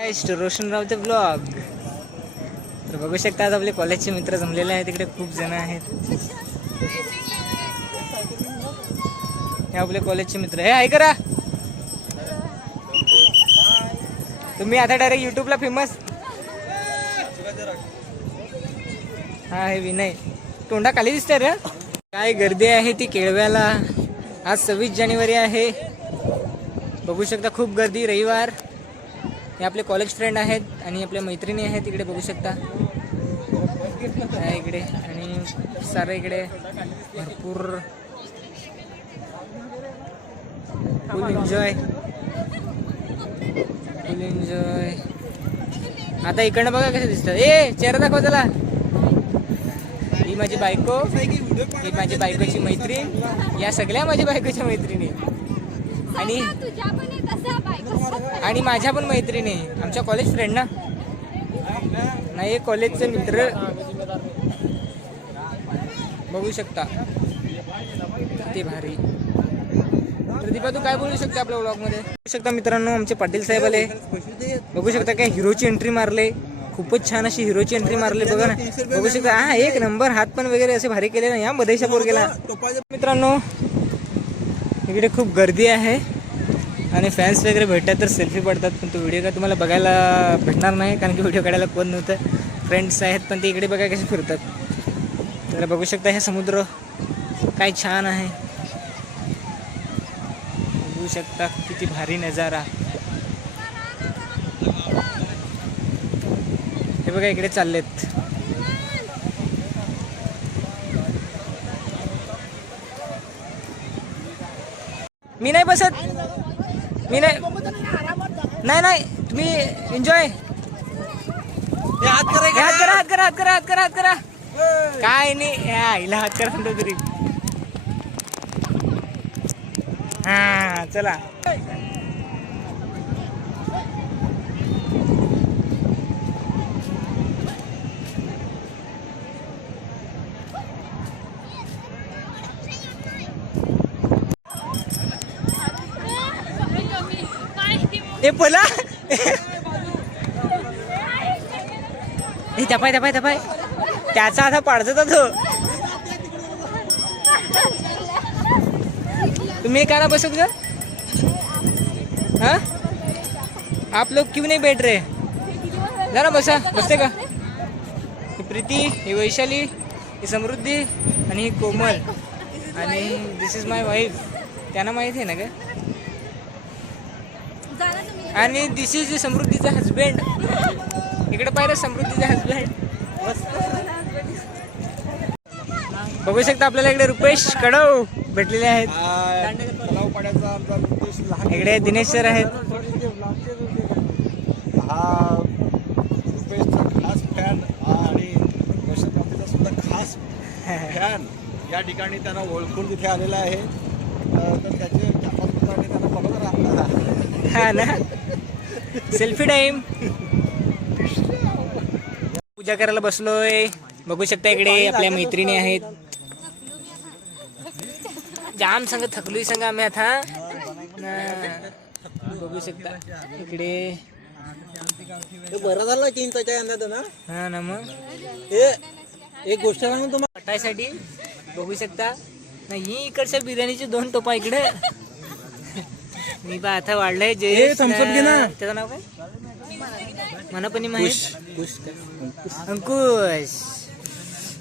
काय रोशनरावचे ब्लॉग तर बघू शकता आज आपले कॉलेजचे मित्र जमलेले आहेत. तिकडे खूप जण आहेत. हे आपले कॉलेजचे मित्र. हे ऐकरा करा तुम्ही आता डायरेक्ट युट्यूबला फेमस हा हे विनय. तोंडा खाली दिसतंय रे. काय गर्दी आहे ती केळव्याला. आज सव्वीस जानेवारी आहे. बघू शकता खूप गर्दी रविवार. हे आपले कॉलेज फ्रेंड आहेत आणि आपल्या मैत्रिणी आहेत इकडे बघू शकता. इकडे आणि सारं इकडे भरपूर. फुल एन्जॉय फुल एन्जॉय आता इकडनं बघा कसं दिसतं. ए चेहरा दाखव त्याला. ही माझी बायको ही माझी बायकोची मैत्रीण या सगळ्या माझ्या बायकोच्या मैत्रिणी. आणि आणि माझ्या पण मैत्रिणी आमच्या कॉलेज फ्रेंड ना. नाही कॉलेजचे मित्र. बघू शकता. ते भारी. प्रदीपा तू काय बोलू शकता आपल्या ब्लॉगमध्ये? बघू शकता मित्रांनो आमचे पाटील साहेब आले. बघू शकता काय हिरोची एंट्री मारले. खूपच छान अशी हिरोची एंट्री मारली. बघा ना. बघू शकता. हा एक नंबर हात पण वगैरे असे भारी केले ना या मधेशा पोर गेला मित्रांनो इकडे खूप गर्दी आहे आणि फॅन्स वगैरे भेटतात तर सेल्फी पडतात. पण तो व्हिडिओ काय तुम्हाला बघायला भेटणार नाही कारण की व्हिडिओ काढायला कोण नव्हतं. फ्रेंड्स आहेत पण ते इकडे बघा कसे फिरतात. तर बघू शकता हे समुद्र काय छान आहे. बघू शकता किती भारी नजारा. हे बघा इकडे चाललेत. मी नाही बसत. मी नाही नाही नाही. तुम्ही एन्जॉय हात करा हात करा हात करा हात करा हात करा काय नाही. आईला हात करा म्हणतो तरी हा चला. ए पला. ए तपाय तपाय तपाय त्याचा आता पाडत तो. तुम्ही का ना बसत ग हा? आप लोग क्यों नाही बैठ रे जरा बसा बसते का? ही प्रीती ही वैशाली ही समृद्धी आणि ही कोमल. आणि दिस इज माय वाईफ त्यांना माहिती आहे ना ग? आणि दिस इज समृद्धीचा हजबंड इकडे पाहिलं समृद्धीचा हजबंड बघू शकता आपल्याला इकडे रुपेश कडव भेटलेले आहेत. इकडे दिनेश सर आहेत. हा रुपेशचा खास फॅन आणि सुद्धा खास फॅन या ठिकाणी त्यांना ओळखून तिथे आलेला आहे. तर त्याचे त्यांना बघत राहतात हा ना. सेल्फी टाइम पूजा करायला बसलोय. बघू शकता इकडे आपल्या मैत्रिणी आहेत. जाम संग थकलोय संग आम्ही आता. बघू शकता इकडे. बरं झालं तीन त्याच्या अंदाज ना हा ना मग. एक गोष्ट सांगू तुम्हाला पटायसाठी बघू शकता. ना ही इकडच्या बिर्याणीचे दोन टोपा इकडे. मी बा आता वाढलंय जे up घे ना. त्याचं नाव काय? म्हणा पण अंकुश.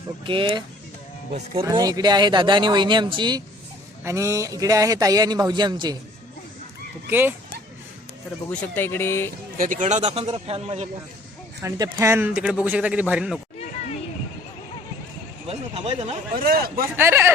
ओके. आणि इकडे आहे दादा आणि वहिनी आमची. आणि इकडे आहे ताई आणि भाऊजी आमचे. ओके. तर बघू शकता इकडे. त्या तिकडा दाखवा जरा फॅन माझ्या आणि त्या फॅन तिकडे बघू शकता किती भारी नको. थांबायचं ना. अरे